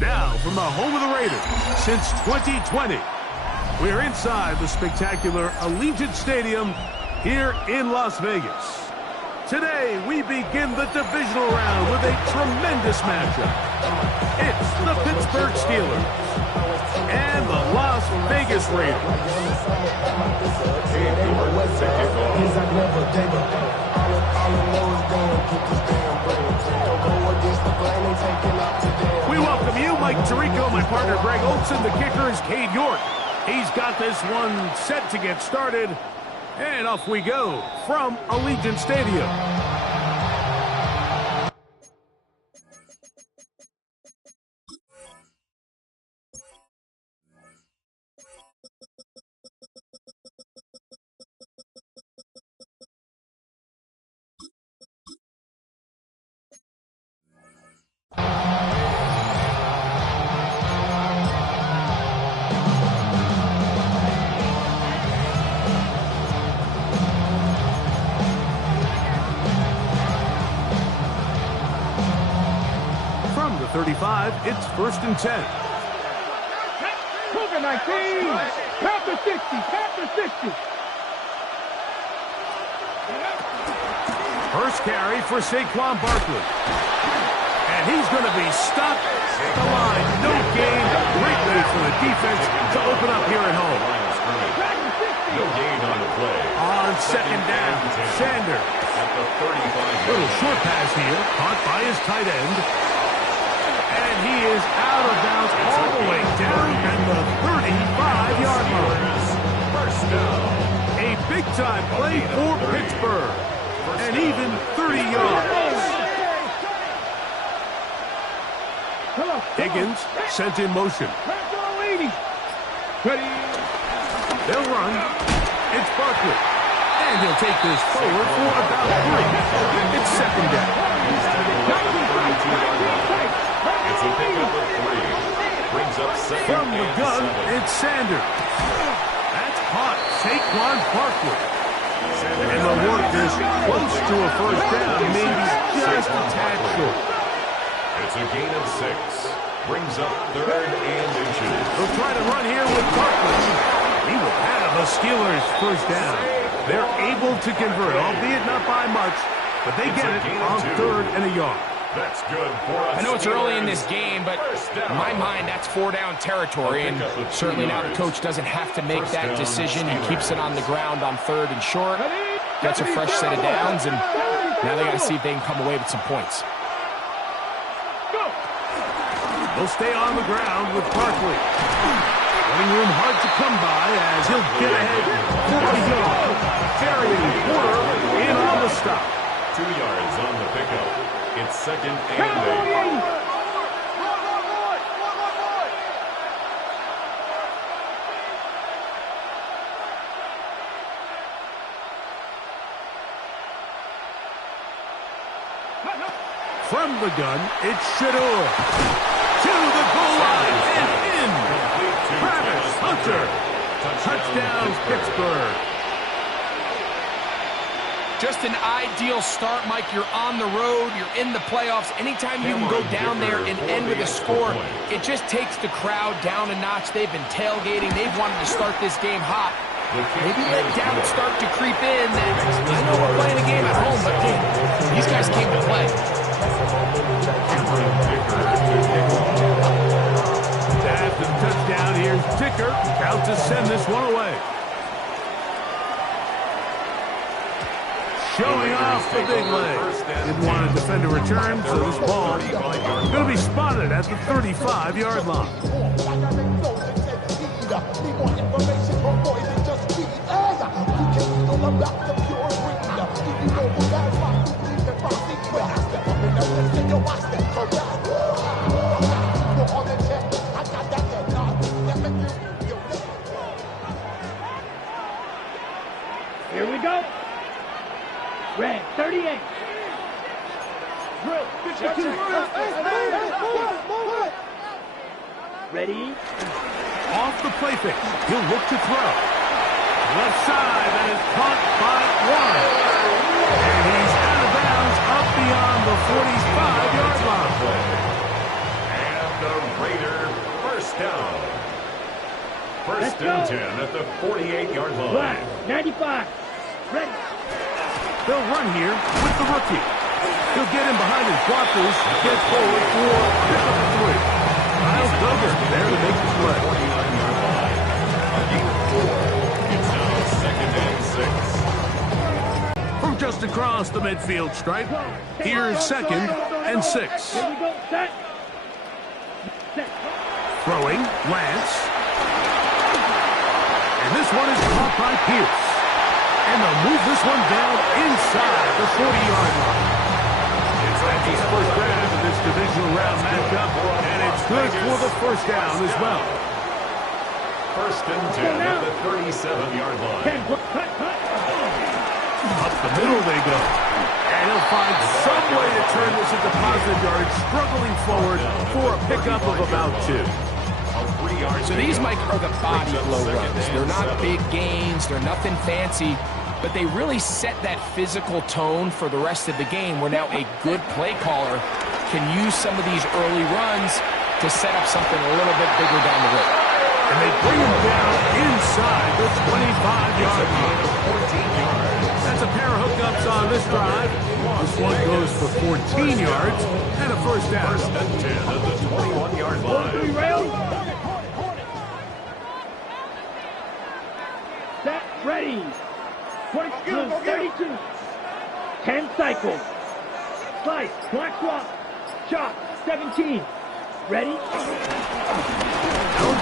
Now, from the home of the Raiders since 2020, we're inside the spectacular Allegiant Stadium here in Las Vegas. Today, we begin the divisional round with a tremendous matchup. It's the Pittsburgh Steelers and the Las Vegas Raiders. We welcome you, Mike Tirico, my partner Greg Olson. The kicker is Cade York. He's got this one set to get started. And off we go from Allegiant Stadium. From the 35, it's 1st and 10. Cougar 19, Panther 60, Panther 60. First carry for Saquon Barkley. And he's going to be stopped at the line. No gain. Great way for the defense to open up here at home. No gain on the play. On second down, Sander. At the 35. Little short pass here, caught by his tight end. And he is out of bounds all the way down at the 35-yard line. First down. A big-time play for Pittsburgh. And even 30 yards. Higgins sent in motion. They'll run. It's Barkley. And he'll take this forward for about 3. It's second down. It's a pickup of 3. Brings up second. From the gun, it's Sanders. That's caught. Saquon Barkley. And the work is close to a first down, maybe just a tad short. It's a gain of 6. Brings up 3rd and inches. They'll try to run here with Barkley. He will have the Steelers first down. They're able to convert, albeit not by much, but they get it on 3rd and a yard. That's good for us. I know it's early in this game, but in my mind, that's 4-down territory, and certainly now the coach doesn't have to make that decision. He keeps it on the ground on 3rd and short, gets a fresh set of downs, and now they got to see if they can come away with some points. They'll stay on the ground with Barkley. Running room hard to come by as he'll get ahead for a yard. Carrying Porter in on the stop. 2 yards on the pickup. It's 2nd and 8. From the gun, it's Shedeur. To the goal line and in. Travis Hunter. Touchdown, Pittsburgh. Just an ideal start, Mike. You're on the road. You're in the playoffs. Anytime you can go down there and end with a score, it just takes the crowd down a notch. They've been tailgating. They've wanted to start this game hot. Maybe let doubt start to creep in. And I know we're playing a game at home, but these guys came to play. After the touchdown, here's Dicker. Out to send this one away. Showing off the big leg. Didn't want to defend a return, so this ball is going to be spotted at the 35-yard line. Here we go. Red 38. Ready? Off the play fake. He'll look to throw. Left side, that is caught by Warren. And he's out of bounds up beyond the 45-yard line. And the First and 10 at the 48-yard line. Black, 95. Ready. They'll run here with the rookie. He'll get in behind his blockers, get forward for pickup of 3. Miles Duggar there to make the play. 49-yard line. A gain of 4. It's now second and 6. From just across the midfield stripe, here's second and 6. Here we go. Set. Set. Throwing, Lance. And this one is caught by Pierce. And they'll move this one down inside the 40-yard line. It's Randy's first down of this divisional round matchup, and it's good for the first down as well. First and 10 at the 37-yard line. Cut. Up the middle they go. And he'll find some way to turn this into positive yards, struggling forward for a pickup of about 2. So these, Mike, are the body blow runs. They're not big gains. They're nothing fancy. But they really set that physical tone for the rest of the game where now a good play caller can use some of these early runs to set up something a little bit bigger down the road. And they bring him down inside the 25-yard line. That's a pair of hookups on this drive. This one goes for 14 yards and a first down. First and 10 at the 21-yard line. Set. Ready. 32. 10 cycles. Slice. Black swap. Chop. 17. Ready. No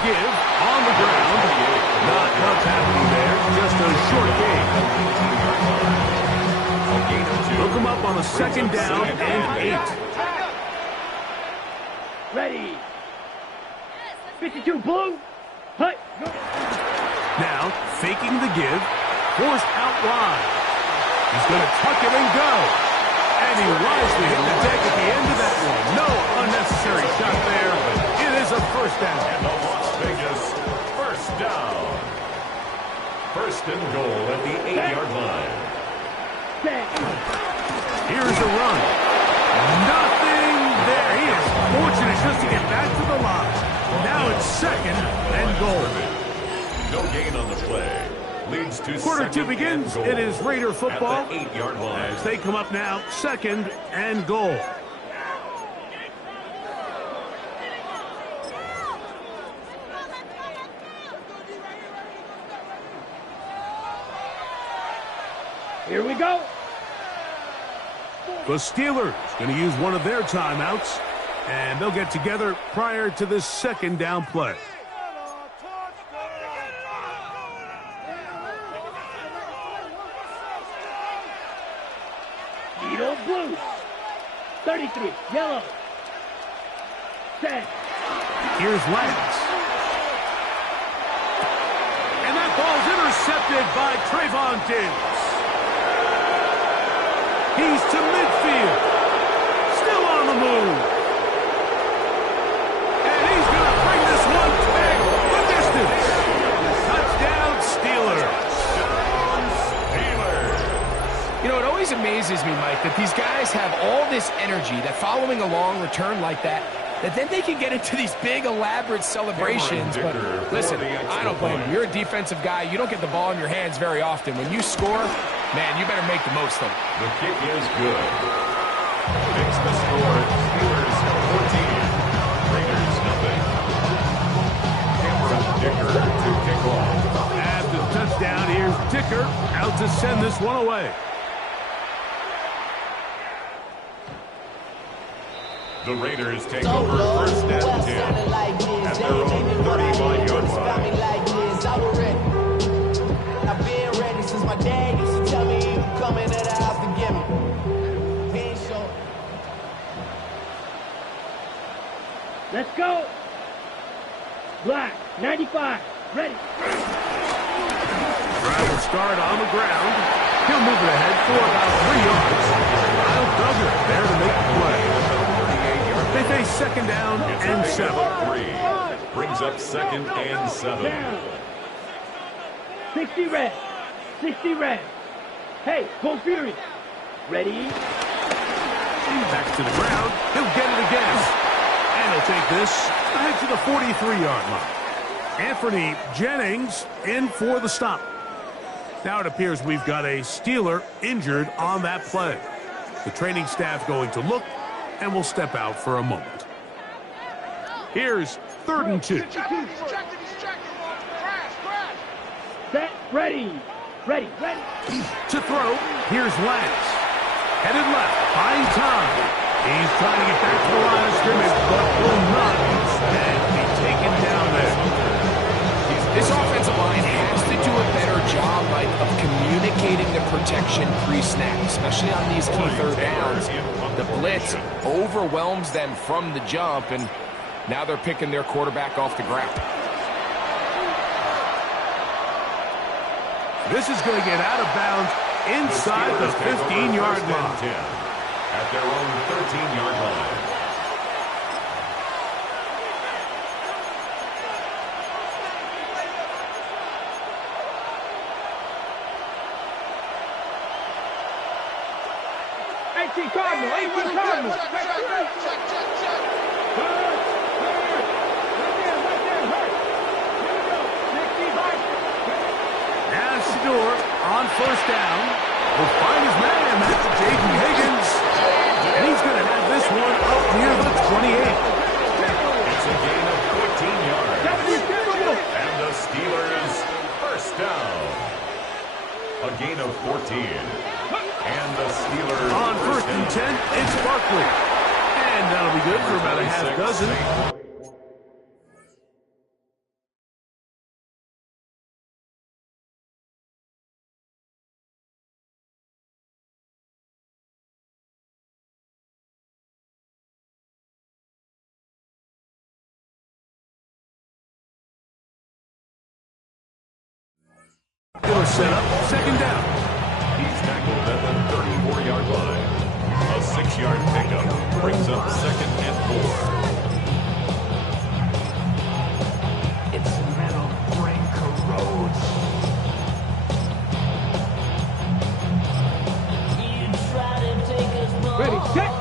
give on the ground. Not much happening there. Just a short gain. Hook him up on a second down and 8. Ready. 52 blue. Hut. Now, faking the give. Forced out wide. He's going to tuck it and go. And he wisely hit the deck at the end of that one. No unnecessary shot there. It is a first down. And the Las Vegas first down. First and goal at the 8-yard line. Here's a run. Nothing there. He is fortunate just to get back to the line. Now it's second and goal. No gain on the play. Leads to Quarter 2 begins. It is Raider football. At the 8-yard line. As they come up now, second and goal. Here we go. The Steelers going to use one of their timeouts, and they'll get together prior to this second down play. Needle blue. 33. Yellow. Set. Here's Lance. And that ball's intercepted by Trayvon Diggs. He's to midfield. Still on the move. And he's going to bring this one back the distance. Touchdown, Steelers. You know, it always amazes me, Mike, that these guys have all this energy, that following a long return like that then they can get into these big, elaborate celebrations. But listen, I don't blame them. You're a defensive guy. You don't get the ball in your hands very often. When you score, man, you better make the most of it. The kick is good. Makes the score. Steelers 14. Raiders nothing. Cameron Dicker to kick off. At the touchdown, here's Dicker out to send this one away. The Raiders take over first and 10 at their own 35-yard line. I've been ready since my dad used to tell me he would come into the house to get me. He ain't sure. Let's go. Black, 95, ready. Drive will start on the ground. He'll move it ahead for about 3 yards. Miles Duggar there to make the play. They face second down and 7. Brings up second and 7. Down. 60 red. 60 red. Hey, go Fury. Ready? Back to the ground. He'll get it again. And he'll take this ahead to the 43-yard line. Anthony Jennings in for the stop. Now it appears we've got a Steeler injured on that play. The training staff going to look and will step out for a moment. Here's 3rd and 2. Set, ready. Ready. To throw, here's Lance. Headed left, buying time. He's trying to get back to the line of scrimmage, but will not. And be taken down there. This offensive line has to do a better job, Mike, of communicating the protection pre-snap, especially on these key 3rd downs. The blitz overwhelms them from the jump, and now they're picking their quarterback off the ground. This is going to get out of bounds inside the 15-yard line. At their own 13-yard line. Cardinal. Now Shedeur on 1st down. Will find his man. That's J.D. Higgins. And he's going to have this one up near the 28. It's a gain of 14 yards. And the Steelers 1st down. A gain of 14. And the Steelers on 1st and 10, it's Barkley. And that'll be good for about a half dozen. Set up, 2nd down. He's tackled at the 34-yard line. A 6-yard pickup brings up 2nd and 4. Its metal brain corrodes. Ready, set.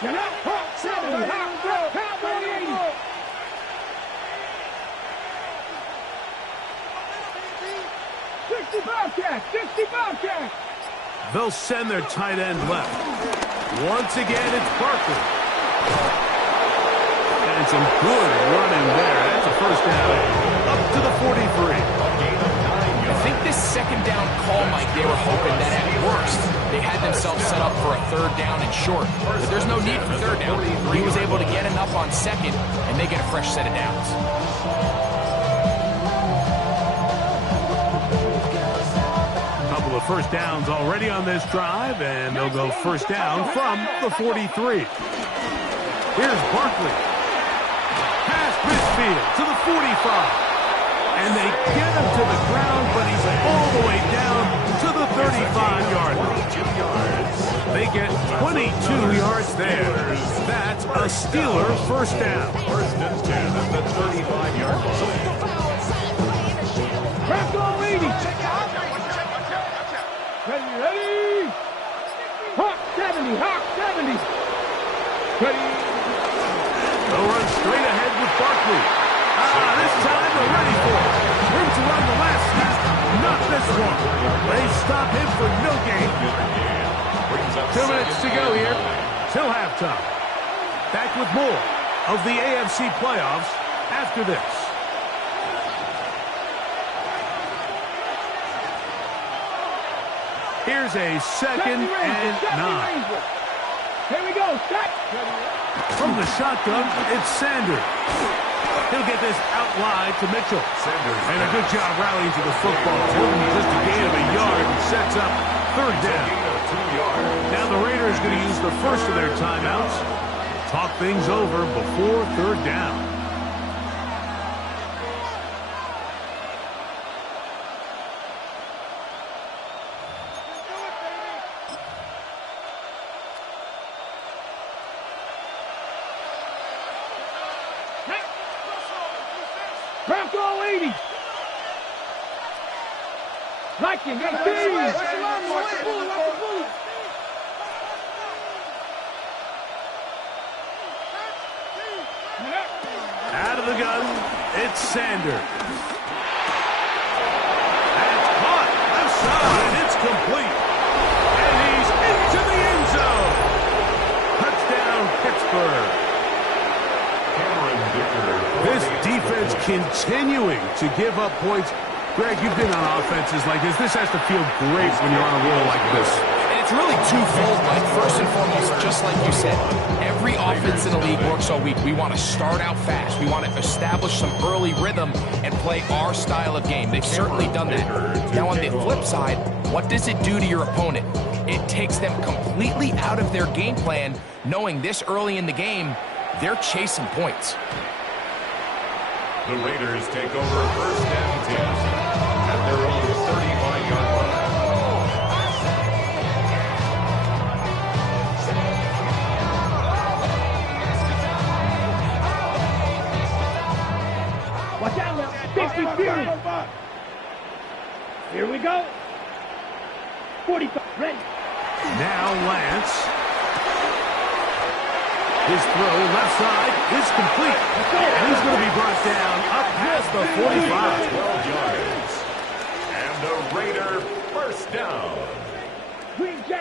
You're not hot, 70, hot, pound 80. They'll send their tight end left. Once again, it's Barkley. And some good running there. That's a 1st down. Up to the 43. I think this 2nd down call, Mike, they were hoping that at worst they had themselves set up for a 3rd down and short. But there's no need for 3rd down. He was able to get enough on 2nd and make it a fresh set of downs. Couple of 1st downs already on this drive, and they'll go 1st down from the 43. Here's Barkley. Past midfield to the 45. And they get him to the ground, but he's all the way down to the 35-yard line. They get 22 yards there. That's a Steeler 1st down. 1st and 10 at the 35-yard line. Back on 80. Ready. Hawk 70. Ready. They'll run straight ahead with Barkley. This time they're ready for it. Room to run the last snap. Not this one. They stop him for no gain. 2 minutes to go here till halftime. Back with more of the AFC playoffs after this. Here's a 2nd and 9. Here we go. Set. From the shotgun, it's Sanders. He'll get this out wide to Mitchell. And a good job rallying to the football. Just a gain of a yard and sets up 3rd down. Now the Raiders going to use the first of their timeouts. Talk things over before 3rd down. Bronco 80. Like him, get keys. Out of the gun, it's Sanders. That's caught. Left side, it's complete. And he's into the end zone. Touchdown, Pittsburgh. This defense continuing to give up points. Greg, you've been on offenses like this. This has to feel great when you're on a roll like this. And it's really twofold, Mike. First and foremost, just like you said, every offense in the league works all week. We want to start out fast. We want to establish some early rhythm and play our style of game. They've certainly done that. Now, on the flip side, what does it do to your opponent? It takes them completely out of their game plan, knowing this early in the game, they're chasing points. The Raiders take over first and 10 at their own 35-yard line. Watch out now. 50 Fury. Here we go. 45. Ready. Now Lance. His throw left side is complete. And he's going to be brought down up past the 45. 12 yards. And the Raider first down.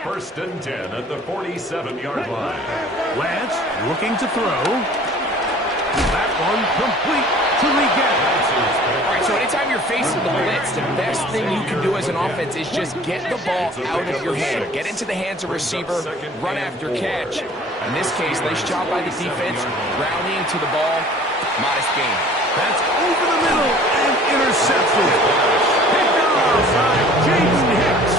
First and 10 at the 47-yard line. Lance looking to throw. That one complete to Regan. All right, so anytime you're facing the blitz, the best thing you can do as an offense is just get the ball out of your hand. Get into the hands of receiver, run after catch. In this case, nice job by the defense, rallying to the ball. Modest gain. That's over the middle and intercepted. Picked off by Jaden Hicks.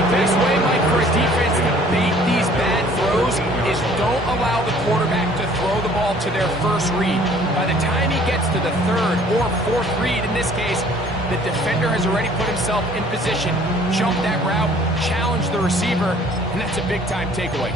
The best way, Mike, for a defense to beat these bad throws is don't allow the quarterback to throw the ball to their first read. By the time he gets to the third or fourth read, in this case, the defender has already put himself in position, jump that route, challenge the receiver, and that's a big-time takeaway.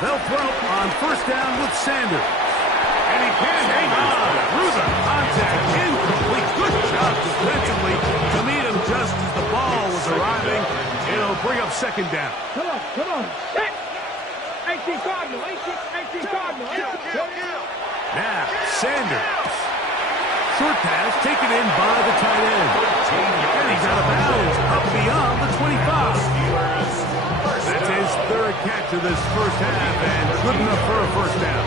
They'll throw on first down with Sanders. And he can hang on through the contact. Incomplete. Good job defensively to meet him just as the ball was arriving. It'll bring up second down. Come on, come on. Set. 18 Cardinal. 18 Cardinal. Now, Sanders. Short pass taken in by the tight end. And he's out of bounds up beyond the 25. That's his third catch of this first half, and good enough for a first down.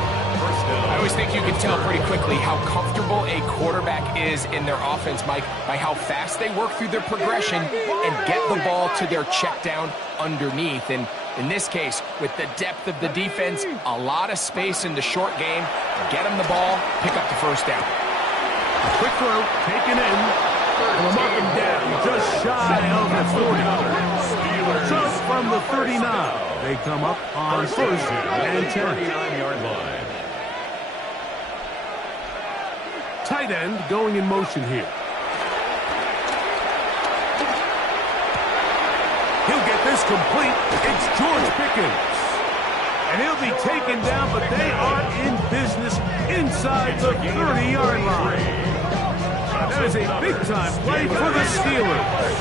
I always think you can tell pretty quickly how comfortable a quarterback is in their offense, Mike, by how fast they work through their progression and get the ball to their check down underneath. And in this case, with the depth of the defense, a lot of space in the short game, get them the ball, pick up the first down. A quick throw, taken in, and a mark him down just shy of the 40. So from the 39, they come up on first and 10. 39-yard line. Tight end going in motion here. He'll get this complete. It's George Pickens. And he'll be taken down, but they are in business inside the 30-yard line. That is a big-time play for the Steelers.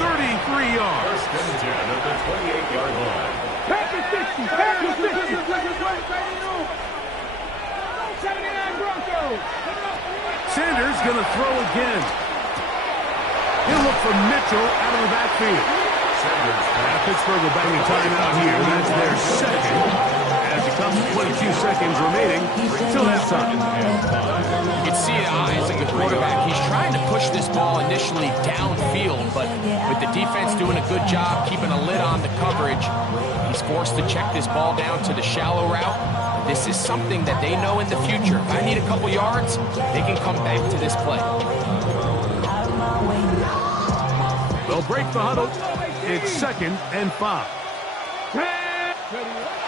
33 yards. First and 10 at the 28-yard line. Packers 60. Packers 60. 79 Broncos. Sanders going to throw again. He'll look for Mitchell out of the backfield. Now Pittsburgh will bang a timeout here. That's their second. As it comes to 22 seconds remaining till halftime. You can see the eyes of the quarterback. He's trying to push this ball initially downfield, but with the defense doing a good job keeping a lid on the coverage, he's forced to check this ball down to the shallow route. This is something that they know in the future. If I need a couple yards, they can come back to this play. They'll break the huddle. It's second and 5.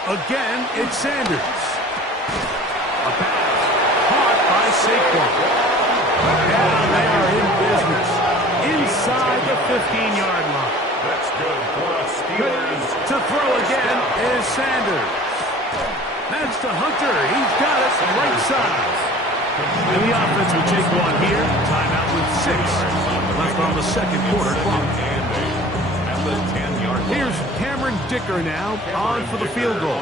Again, it's Sanders. A pass caught by Saquon. Now they are in business inside the 15-yard line. That's good for the Steelers. To throw again is Sanders. That's to Hunter. He's got it right side. And the offense will take one here. Timeout with 6 left on the second quarter clock. At the 10-yard line. Here's Cameron Dicker now on for the field goal.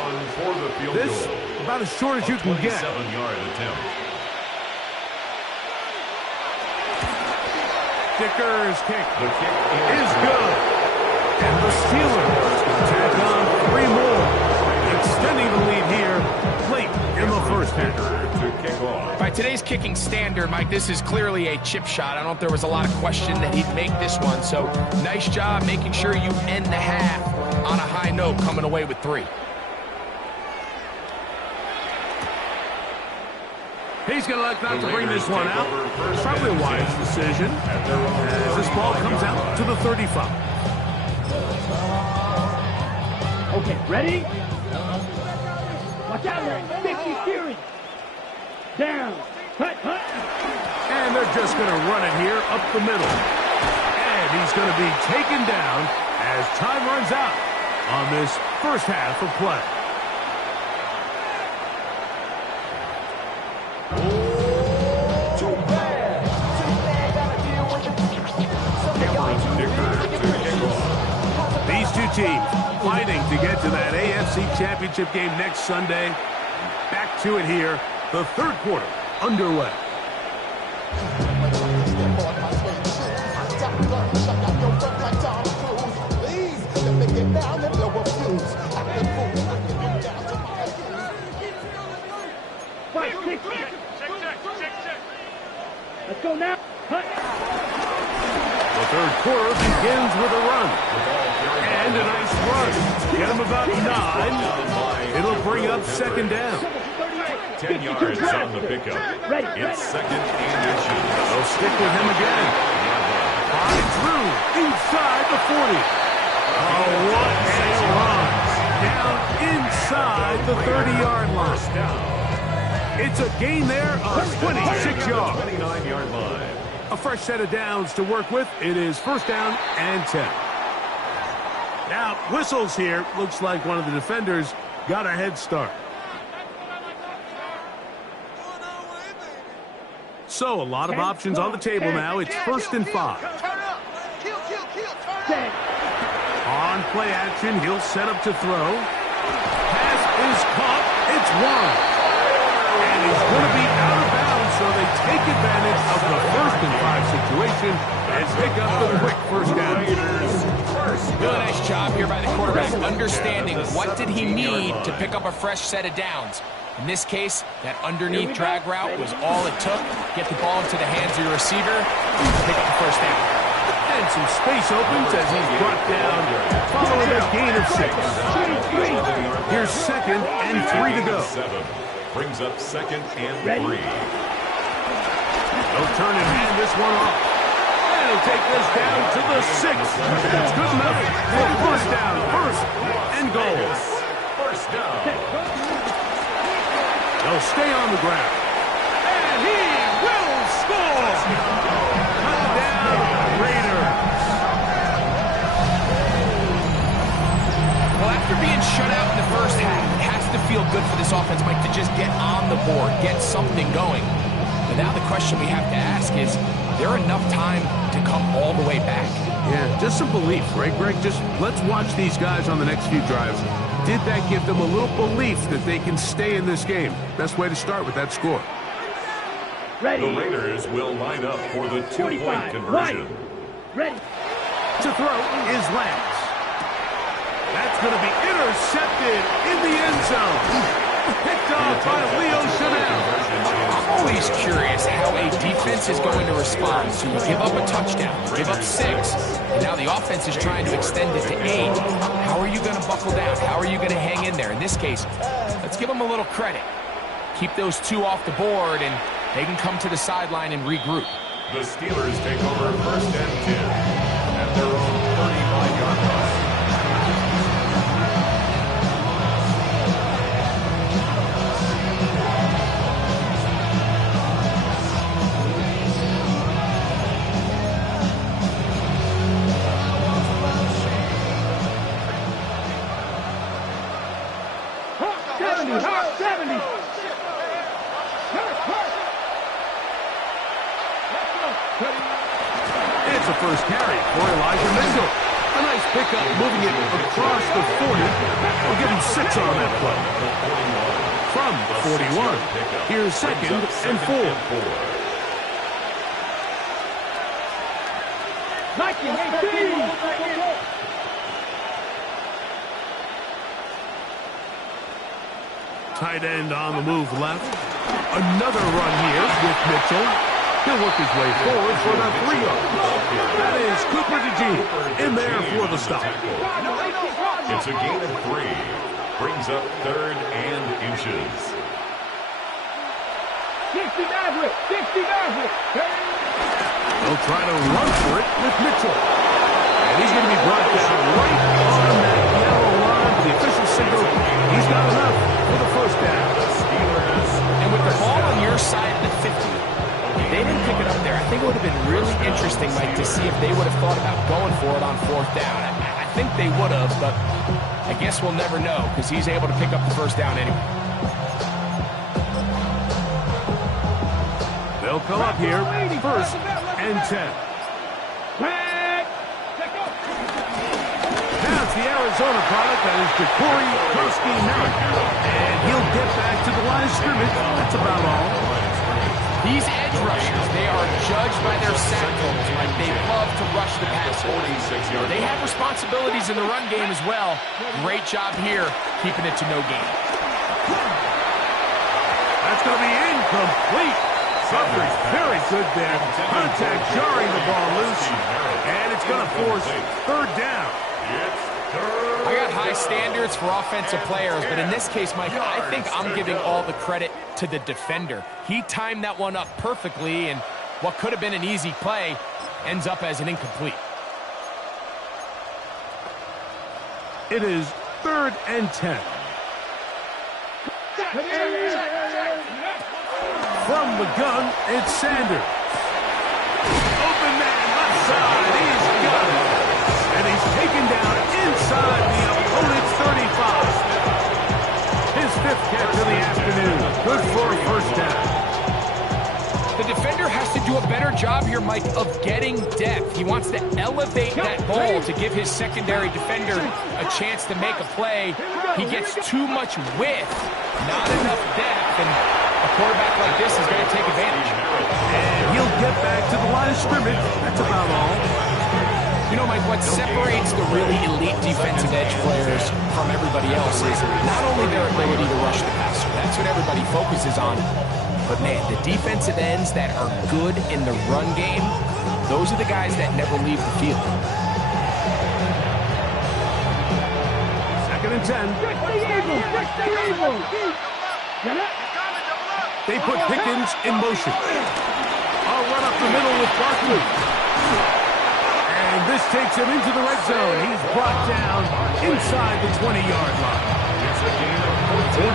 This about as short as you can get. 27-yard attempt. Dicker's kick The kick is good. And the Steelers tack on 3 more, extending the lead here late in the first half. To kick off. By today's kicking standard, Mike, this is clearly a chip shot. I don't know if there was a lot of question that he'd make this one. So nice job making sure you end the half on a high note, coming away with 3. He's going to elect not to bring this one out. Probably a wise decision as this ball comes out to the 35. Okay, ready? Watch out, man. 50 series. Down. Hut, hut. And they're just going to run it here up the middle. And he's going to be taken down as time runs out on this first half of play. These two teams fighting to get to that AFC Championship game next Sunday. Back to it here, the third quarter underway. Let's go now. Hut. The third quarter begins with a run. And a nice run. Get him about 9. It'll bring up second down. 10 yards on the pickup. It's second and issue. They'll stick with him again. Finds room inside the 40. Oh, what a run. Down inside the 30-yard line. It's a gain there of 26 yards. 29-yard line. A fresh set of downs to work with. It is first down and 10. Now, whistles here. Looks like one of the defenders got a head start. So, a lot of options on the table now. It's first and 5. On play action, he'll set up to throw. Pass is caught. It's one. And he's going to be out of bounds, so they take advantage of the first and 5 situation and pick up the quick first down. Really nice job here by the quarterback, understanding what did he need to pick up a fresh set of downs. In this case, that underneath drag route was all it took. Get the ball into the hands of your receiver, pick up the first down. And some space opens as he's brought down following a gain of 6. Here's second and 3 to go. Brings up second and 3. They'll turn and hand this one off. And he'll take this down to the 6. That's good enough for first down. First and goal. First down. They'll stay on the ground. And he will score. Touchdown, Raiders. Well, after being shut out in the first half, it has to feel good for this offense, Mike, to just get on the board, get something going. But now the question we have to ask is there enough time to come all the way back? Yeah, just some belief, right, Greg? Just let's watch these guys on the next few drives. Did that give them a little belief that they can stay in this game? Best way to start with that score. Ready. The Raiders will line up for the 2-point conversion. Ready. To throw is Lance. That's going to be intercepted in the end zone. Picked off by Leo Chanel. I'm always curious how a defense is going to respond. So you give up a touchdown, give up 6, and now the offense is trying to extend it to 8. How are you going to buckle down? How are you going to hang in there? In this case, let's give them a little credit. Keep those 2 off the board, and they can come to the sideline and regroup. The Steelers take over first and 10 at their own 35-yard line. It's a first carry for Elijah Mitchell. A nice pickup, moving it across the 40. We'll give him 6 on that play. From the 41, here's 2nd and 4. Tight end on the move left. Another run here with Mitchell. He'll work his way forward for about 3 yards. That is Cooper DeJean in there for the stop. It's a gain of 3. Brings up 3rd and inches. 60 Maverick! 60 Maverick! They'll try to run for it with Mitchell. And he's going to be brought down right on that yellow line. The official signal, he's got enough for the first down. And with the ball on your side of the 50, they didn't pick it up there. I think it would have been really interesting, Mike, to see if they would have thought about going for it on 4th down. I think they would have, but I guess we'll never know because he's able to pick up the first down anyway. They'll come up here, 1st and 10. Now it's the Arizona product, that is Jacory Krosky-Merrick. And he'll get back to the line of scrimmage. That's about all. These edge rushers, they are judged by their sack totals, right? They love to rush the passer. They have responsibilities in the run game as well. Great job here, keeping it to no gain. That's going to be incomplete. Coverage very good there. Contact jarring the ball loose. And it's going to force 3rd down. I got high standards for offensive players, but in this case, Mike, I think I'm giving all the credit to the defender. He timed that one up perfectly, and what could have been an easy play ends up as an incomplete. It is 3rd and 10. From the gun, it's Sanders. Open man left side. He's got it. And he's taken down inside the opponent's 35. His 5th catch of the afternoon. Good for a first down. The defender has to do a better job here, Mike, of getting depth. He wants to elevate that ball to give his secondary defender a chance to make a play. He gets too much width, not enough depth, and a quarterback like this is going to take advantage. And he'll get back to the line of scrimmage. That's about all. You know, Mike, what separates the really elite defensive edge players from everybody else is not only their ability to rush the passer. That's what everybody focuses on. But, man, the defensive ends that are good in the run game, those are the guys that never leave the field. 2nd and 10. They put Pickens in motion. I'll run up the middle with Barkley. And this takes him into the red zone. He's brought down inside the 20-yard line. 14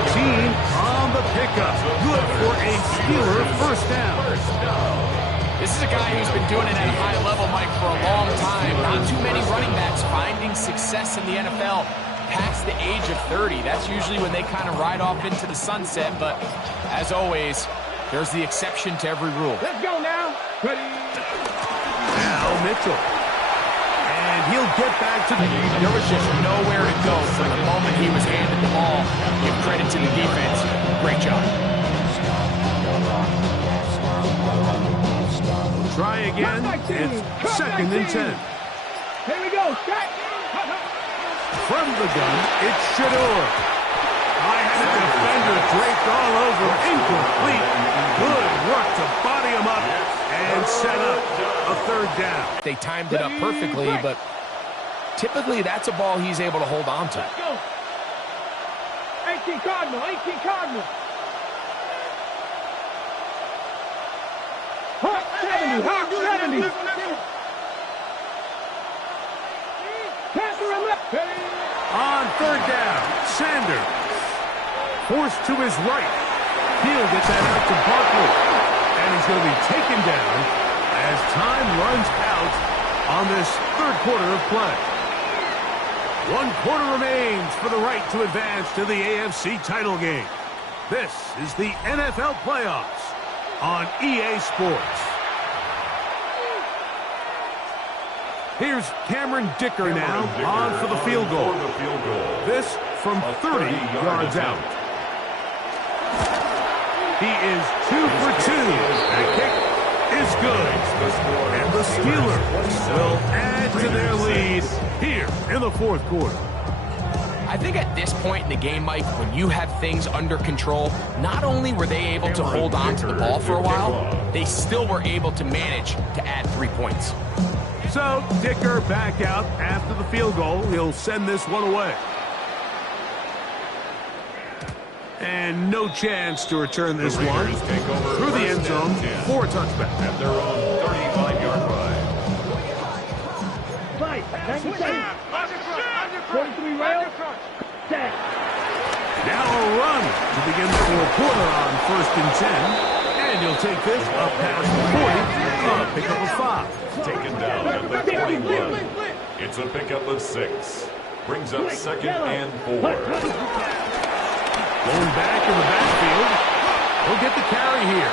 on the pickup. Good for a Steeler first down. This is a guy who's been doing it at a high level, Mike, for a long time. Not too many running backs finding success in the NFL past the age of 30. That's usually when they kind of ride off into the sunset. But as always, there's the exception to every rule. Let's go now. Ready. Now Mitchell. And he'll get back to the... There was just nowhere to go from the moment he was handed the ball. Give credit to the defense. Great job. Try again. It's 2nd and 10. Here we go. From the gun, it's Shador. I had a defender draped all over. Incomplete. Good work to body him up and set up a 3rd down. They timed it up perfectly, but typically that's a ball he's able to hold on to. Let's go. 18 Cardinal. 18 Cardinal. Hot 70. Hot 70. On 3rd down, Sanders. Forced to his right. He'll get that out to Barkley. And he's going to be taken down as time runs out on this 3rd quarter of play. 1 quarter remains for the right to advance to the AFC title game. This is the NFL playoffs on EA Sports. Here's Cameron Dicker now on for the field goal. This from 30 yards out. He is 2 for 2. That kick is good. And the Steelers will add to their lead here in the fourth quarter. I think at this point in the game, Mike, when you have things under control, not only were they able to hold on to the ball for a while, they still were able to manage to add 3 points. So Dicker back out after the field goal. He'll send this one away. And no chance to return this one through the end zone for a touchback. At their own 35-yard line. 90 seconds. 43 rail. Set. Now a run to begin the fourth quarter on 1st and 10. And he'll take this up past the 40 on a pickup of 5. Taken down at the 41. It's a pickup of 6. Brings up 2nd and 4. Going back in the backfield. He'll get the carry here.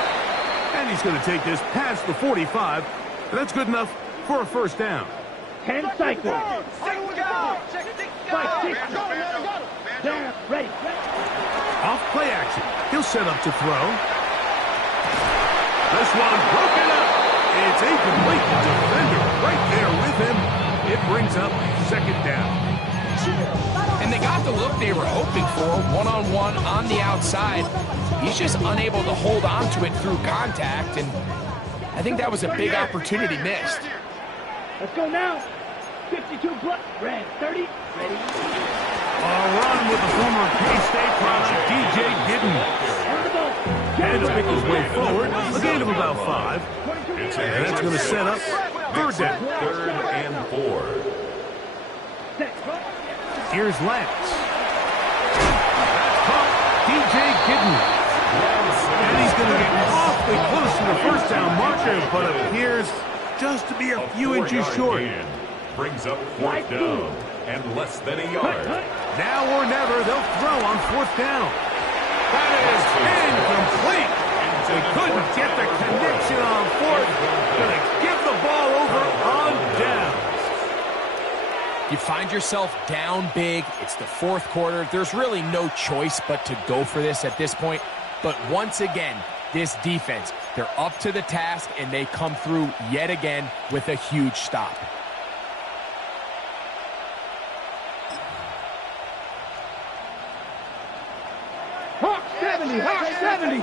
And he's going to take this past the 45. That's good enough for a first down. 10 cycles. 5, 6. Down, ready. Off play action. He'll set up to throw. This one broken up. It's incomplete. The defender right there with him. It brings up 2nd down. And they got the look they were hoping for, one-on-one on the outside. He's just unable to hold on to it through contact, and I think that was a big opportunity missed. Let's go now. 52 plus. Red. 30. Ready. A run with the former K-State product, DJ Gidden. And to make his way forward, a gain of about 5. And that's going to set up 3rd down. 3rd and 4. Here's Lance. That's caught. DJ Gidden. And he's going to get awfully close to the first down marker, but appears just to be a few inches short. Brings up 4th down and less than a yard. Now or never, they'll throw on 4th down. That is incomplete. They couldn't get the connection on 4th. Going to give the ball over on downs. You find yourself down big. It's the 4th quarter. There's really no choice but to go for this at this point. But once again, this defense, they're up to the task, and they come through yet again with a huge stop. Hawk 70. Hawk 70.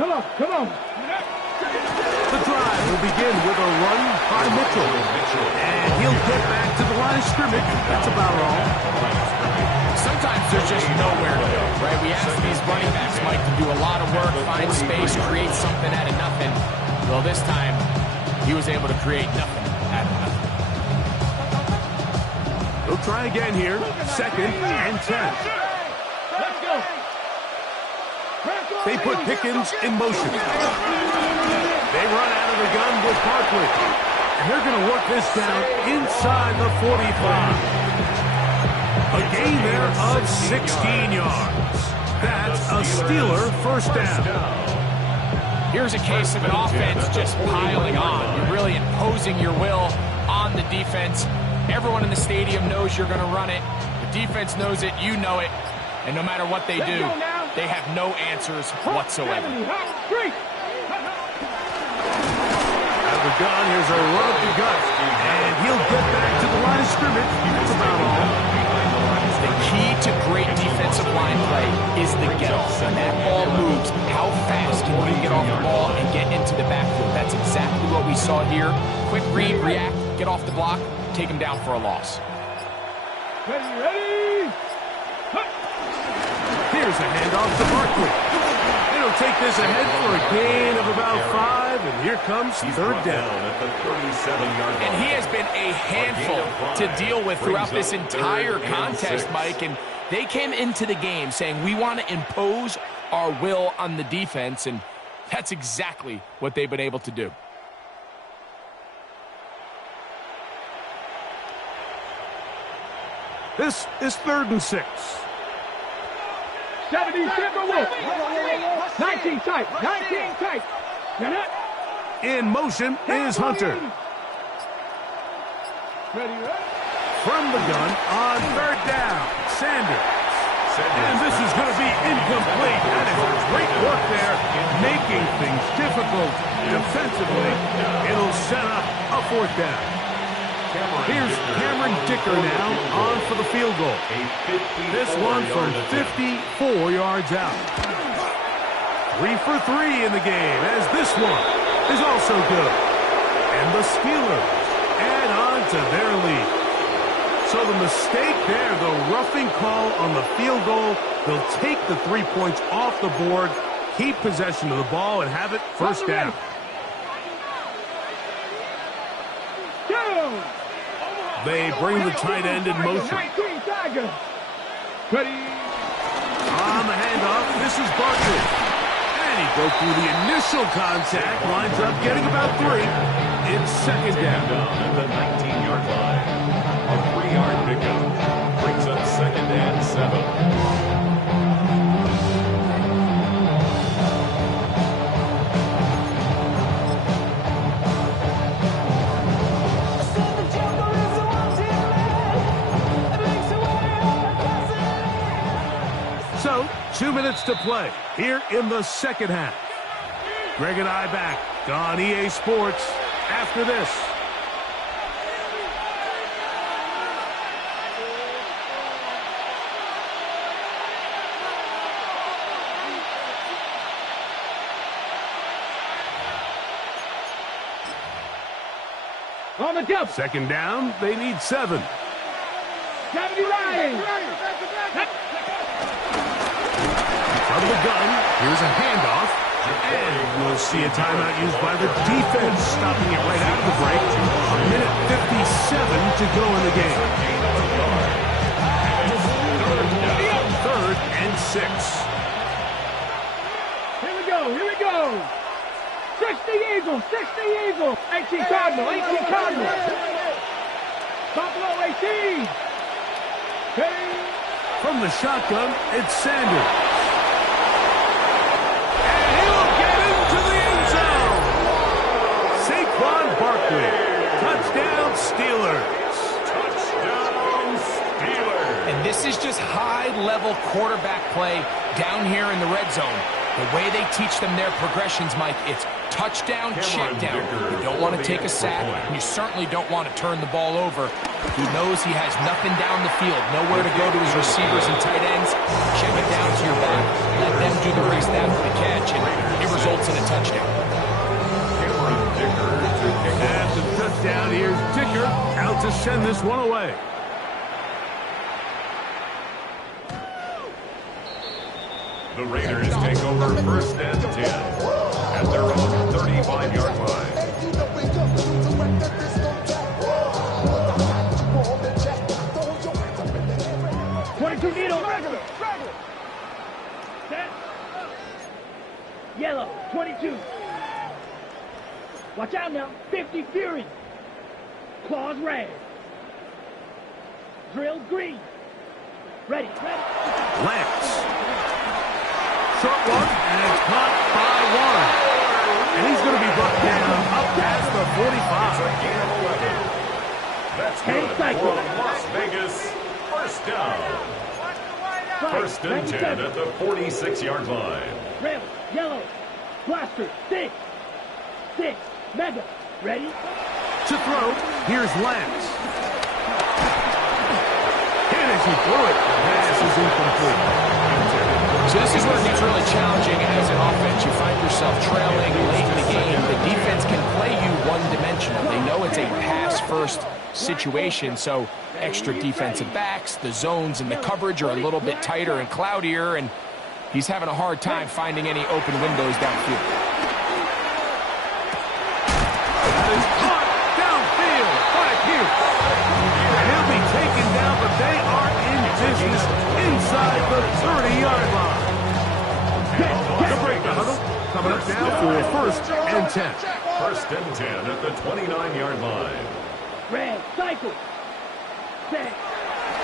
Come on. Come on. The drive will begin with a run by Mitchell. And he'll get back to the line of scrimmage. That's about all. Sometimes there's just nowhere to go, right? We ask these running backs, Mike, to do a lot of work, find space, create something out of nothing. Well, this time, he was able to create nothing out of nothing. They'll try again here. 2nd and 10. Let's go. They put Pickens in motion. They run out of the gun with Barkley. And they're going to work this down inside the 45. A gain there of 16 yards. That's a Steeler first down. Here's a case of an offense just piling on. You're really imposing your will on the defense. Everyone in the stadium knows you're going to run it. The defense knows it. You know it. And no matter what they do, they have no answers whatsoever. Out of the gun, here's a run up the gut. And he'll get back to the line of scrimmage. That's about all. The key to great defensive line play is the get-off. When that ball moves, how fast can you get off the ball and get into the backfield? That's exactly what we saw here. Quick read, react, get off the block, take him down for a loss. Ready. Here's a handoff to Barkley. It'll take this ahead for a gain of about 5, and here comes 3rd down. At the 37-yard line. And he has been a handful to deal with throughout this entire contest, Mike. And they came into the game saying, we want to impose our will on the defense, and that's exactly what they've been able to do. This is 3rd and 6. 70, Denver Wolf. 19 tight. 19 tight. In motion is Hunter. From the gun on third down, Sanders. And this is going to be incomplete. That is great work there, making things difficult defensively. It'll set up a fourth down. Here's Cameron Dicker now on for the field goal. This one from 54 yards out. 3 for 3 in the game, as this one is also good. And the Steelers add on to their lead. So the mistake there, the roughing call on the field goal, they'll take the 3 points off the board, keep possession of the ball, and have it first down. They bring the tight end in motion. On the handoff, this is Barkley. And he broke through the initial contact, lines up getting about 3. It's second down. At the 19-yard line. A 3-yard pickup brings up second and 7. So, 2 minutes to play here in the second half. Greg and I back on EA Sports after this. On the jump. Second down, they need 7. Gravity riding. From the gun, here's a handoff, and we'll see a timeout used by the defense, stopping it right out of the break. A minute 57 to go in the game. Third and 6. Here we go, here we go. 60 Eagles, 60 Eagles. 18 Cardinal, 18 Cardinal. Buffalo 18. Hey. From the shotgun, it's Sanders. Barkley. Touchdown, Steelers. Touchdown, Steelers. And this is just high-level quarterback play down here in the red zone. The way they teach them their progressions, Mike, it's touchdown, check down. You don't want to take a sack, and you certainly don't want to turn the ball over. He knows he has nothing down the field, nowhere to go to his receivers and tight ends. Check it down to your back. Let them do the rest after the catch, and it results in a touchdown. And the touchdown, here's Dicker out to send this one away. The Raiders take over first and 10 at their own 35-yard line. 22 needle, regular. Set. Yellow, 22. Watch out now, 50 Fury. Claws red. Drill green. Ready. Lance. Short one, and it's caught by Warren. And he's going to be brought down up past the 45. That's good for Las Vegas. First down. First and 10 at the 46-yard line. Red, yellow, blaster, 6. Mega, ready? To throw, here's Lance. And as he threw it, the pass is incomplete. So this is where it gets really challenging as an offense. You find yourself trailing late in the game. The defense can play you one-dimensional. They know it's a pass-first situation, so extra defensive backs, the zones and the coverage are a little bit tighter and cloudier, and he's having a hard time finding any open windows downfield. Is caught downfield by Pierce. And he'll be taken down, but they are in business inside the 30-yard line. To break the huddle, coming up now for first and 10. First and 10 at the 29-yard line. Red, cycle. Set.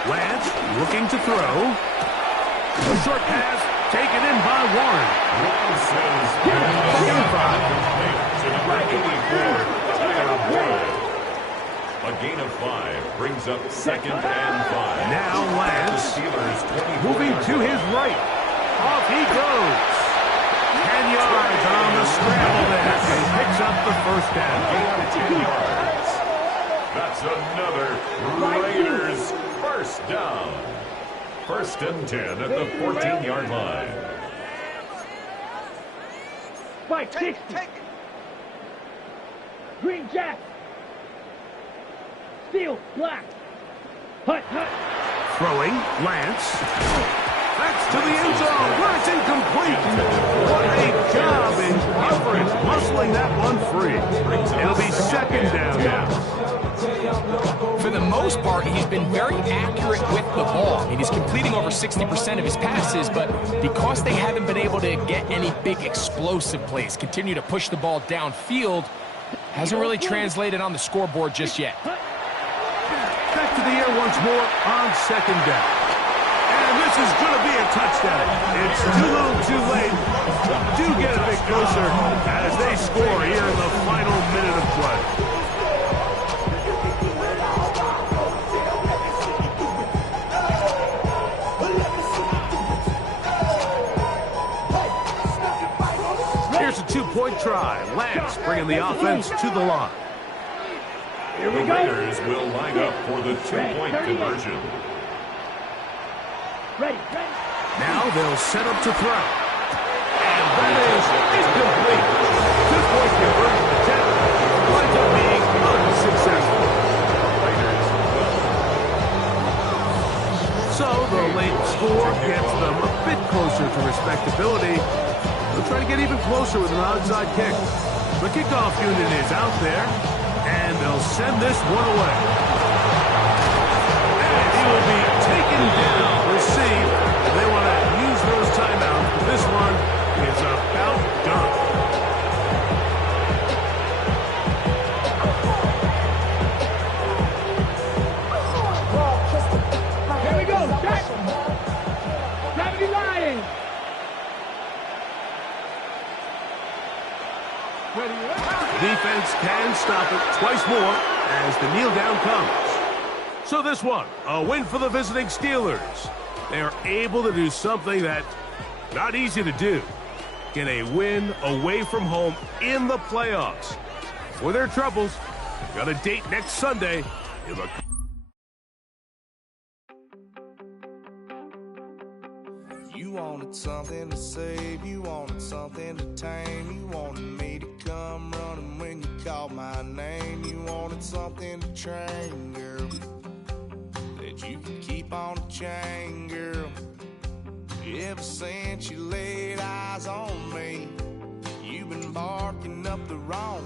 Lance looking to throw. A short pass taken in by Warren. gain of 5 brings up 2nd and 5. Now Lance, The Steelers 24 moving to his right. Off he goes. 10 yards on the scramble there. And picks up the first down. Gain of 10 yards. That's another Raiders first down. 1st and 10 at the 14-yard line. Spike 60. Green Jack. Steel, black. Hut. Throwing, Lance. That's to the end zone, where it's incomplete. What a job in coverage, muscling that one free. It'll be 2nd down now. For the most part, he's been very accurate with the ball. I mean, he's completing over 60% of his passes, but because they haven't been able to get any big explosive plays, continue to push the ball downfield, hasn't really translated on the scoreboard just yet. Back to the air once more on 2nd down. And this is going to be a touchdown. It's too little too late. Do get a bit closer as they score here in the final minute of play. Here's a 2-point try. Lance bringing the offense to the line. The Raiders will line up for the 2-point conversion. Ready. Now they'll set up to throw. And that is incomplete. 2-point conversion attempt winds up being unsuccessful. So the late score gets them a bit closer to respectability. They'll try to get even closer with an onside kick. The kickoff unit is out there, and they'll send this one away. And he will be taken down, received. They want to use those timeouts, but this one is about done. Here we go. Jack. Gravity Lions. Defense can stop it twice more as the kneel down comes. So this one, a win for the visiting Steelers. They are able to do something that not easy to do. Get a win away from home in the playoffs. For their troubles, got a date next Sunday in the You wanted something to save, you wanted something to tame, you wanted me to come running when you called my name, you wanted something to train, girl, that you could keep on the chain, girl. Ever since you laid eyes on me, you've been barking up the wrong